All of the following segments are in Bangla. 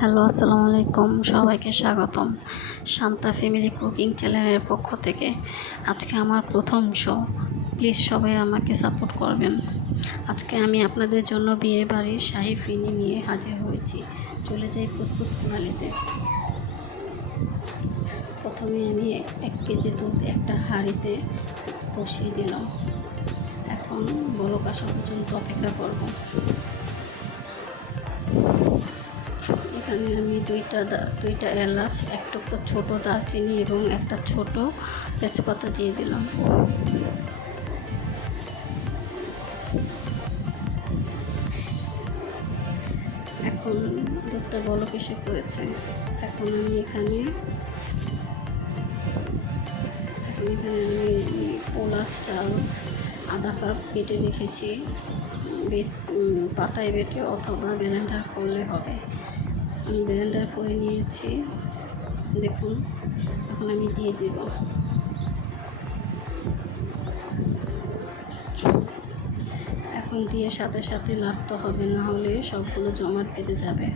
হ্যালো, আসসালামু আলাইকুম। সবাইকে স্বাগতম শান্তা ফ্যামিলি কুকিং চ্যানেলের পক্ষ থেকে। আজকে আমার প্রথম শো, প্লিজ সবাই আমাকে সাপোর্ট করবেন। আজকে আমি আপনাদের জন্য বিয়ে বাড়ির শাহী ফিরনি নিয়ে হাজির হয়েছি। চলে যাই প্রস্তুত প্রণালীতে। প্রথমে আমি 1 কেজি দুধ একটা হাঁড়িতে বসিয়ে দিলাম। এখন বলক আসা পর্যন্ত অপেক্ষা করব। এখানে আমি দুইটা এলাচ, এক টুকরো ছোটো দারচিনি এবং একটা ছোট তেজপাতা দিয়ে দিলাম। এখন দুধটা বলক এসে পড়েছে। এখন আমি এখানে পোলার চাল আধা কাপ বেটে রেখেছি। পাটায় বেটে অথবা ব্লেন্ডার করলে হবে। আমি ব্লেন্ডার করে নিয়েছি, দেখুন। এখন আমি দিয়ে দেব। এখন দিয়ে সাথে সাথে নাড়তে হবে, না হলে সবগুলো জমাট বেঁধে যাবে।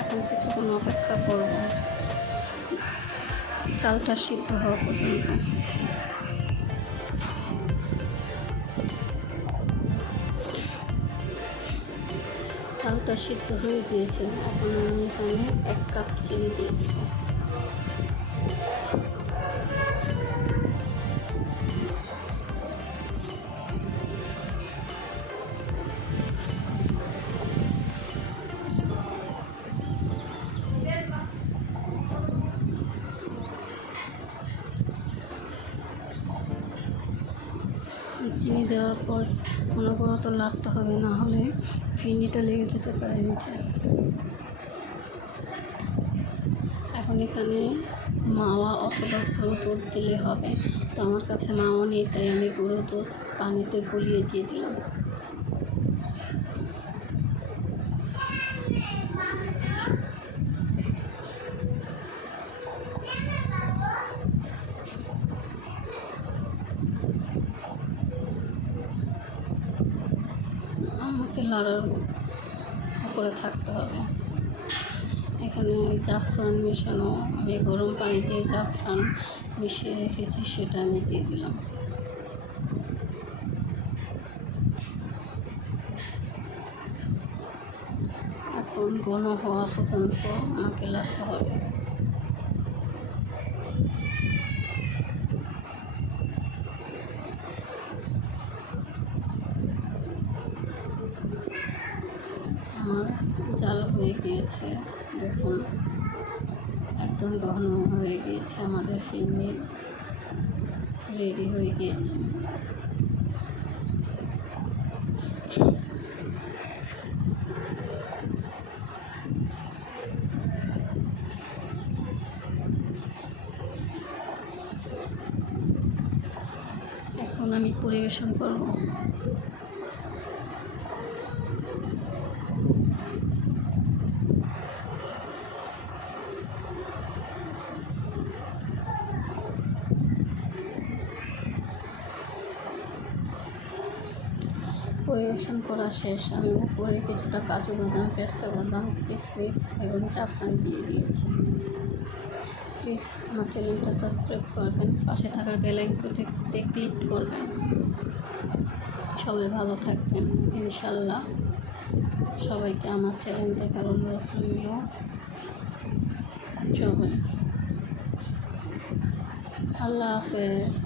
এখন কিছুক্ষণ অপেক্ষা করব চালটা সিদ্ধ হওয়া পর্যন্ত। চালটা সিদ্ধ হয়ে গিয়েছে। এখন আমি এখানে 1 কাপ চিনি দিয়ে দেব। চিনি দেওয়ার পর অনবরত নাড়তে হবে, না হলে ফিরনিটা লেগে যেতে পারে নিচে। এখন এখানে মাওয়া অথবা গুঁড়ো দুধ দিলে হবে, তো আমার কাছে মাওয়া নেই, তাই আমি গুঁড়ো দুধ পানিতে গুলিয়ে দিয়ে দিলাম। আমাকে লড়ার উপরে থাকতে হবে। এখানে জাফরান মেশানো, আমি গরম পানি দিয়ে জাফরান মিশিয়ে রেখেছি, সেটা আমি দিয়ে দিলাম। এখন ঘন হওয়া পর্যন্ত আমাকে লাগতে হবে। আমার জাল হয়ে গিয়েছে, দেখুন একদম ঘন হয়ে গিয়েছে। আমাদের ফিরনি রেডি হয়ে গিয়েছে। এখন আমি পরিবেশন করব। পরিবেশন করা শেষ। আমি উপরে কিছুটা কাজু বাদাম, পেস্তা বাদাম, কিশমিশ এবং জাফরান দিয়ে দিয়েছি। প্লিজ আমার চ্যানেলটা সাবস্ক্রাইব করবেন, পাশে থাকা বেল আইকনটিতে ক্লিক করবেন। সবাই ভালো থাকবেন ইনশাল্লাহ। সবাইকে আমার চ্যানেল দেখার অনুরোধ রইল। সবাই আল্লাহ হাফেজ।